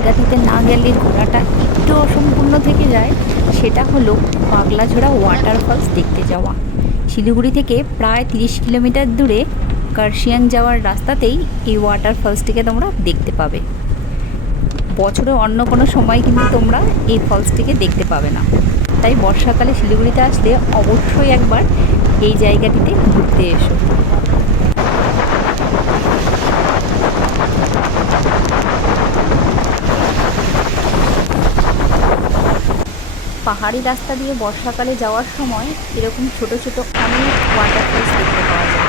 জায়গাটিতে না গেলে ঘোরাটা একটু অসম্পূর্ণ থেকে যায়, সেটা হলো পাগলাঝোড়া ওয়াটারফলস দেখতে যাওয়া। শিলিগুড়ি থেকে প্রায় 30 কিলোমিটার দূরে কার্শিয়াং যাওয়ার রাস্তাতেই এই ওয়াটারফলসটিকে তোমরা দেখতে পাবে। বছরে অন্য কোনো সময় কিন্তু তোমরা এই ফলসটিকে দেখতে পাবে না। তাই বর্ষাকালে শিলিগুড়িতে আসলে অবশ্যই একবার এই জায়গাটিতে ঘুরতে এসো। পাহাড়ি রাস্তা দিয়ে বর্ষাকালে যাওয়ার সময় এরকম ছোট ছোট অনেক ওয়াটারফলস দেখতে পাওয়া যায়।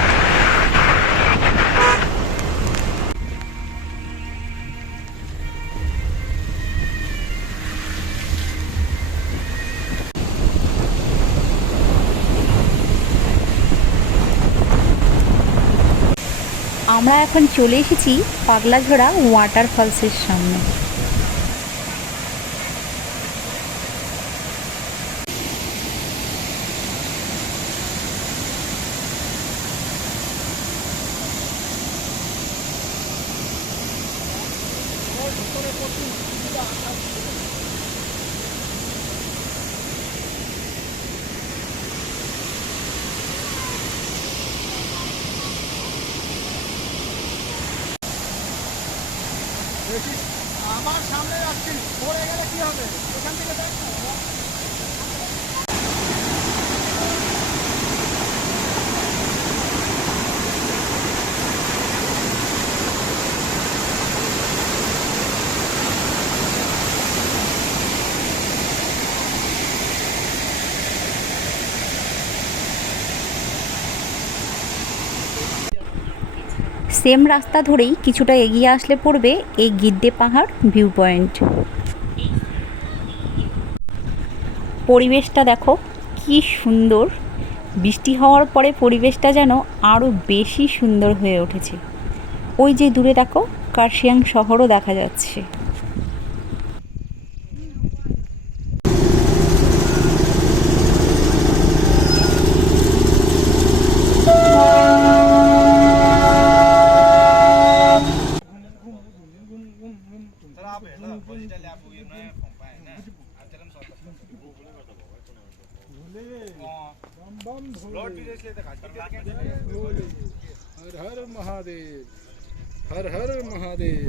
আমরা এখন চলে এসেছি পাগলাঝোড়া ওয়াটারফলসের সামনে। আমার সামনে যাচ্ছি, পড়ে গেলে কি হবে? এখান থেকে দেখ না। সেম রাস্তা ধরেই কিছুটা এগিয়ে আসলে পড়বে এই গিদ্দে পাহাড় ভিউ পয়েন্ট। পরিবেশটা দেখো কি সুন্দর, বৃষ্টি হওয়ার পরে পরিবেশটা যেন আরও বেশি সুন্দর হয়ে উঠেছে। ওই যে দূরে দেখো কার্শিয়াং শহরও দেখা যাচ্ছে। हर हर महादेव, हर हर महादेव।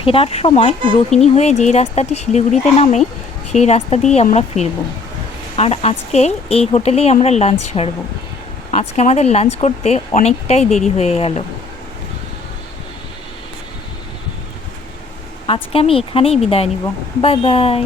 ফেরার সময় রোহিণী হয়ে যেই রাস্তাটি শিলিগুড়িতে নামে সেই রাস্তা দিয়েই আমরা ফিরব। আর আজকে এই হোটেলেই আমরা লাঞ্চ সারব। আজকে আমাদের লাঞ্চ করতে অনেকটাই দেরি হয়ে গেল। আজকে আমি এখানেই বিদায় নিব। Bye bye.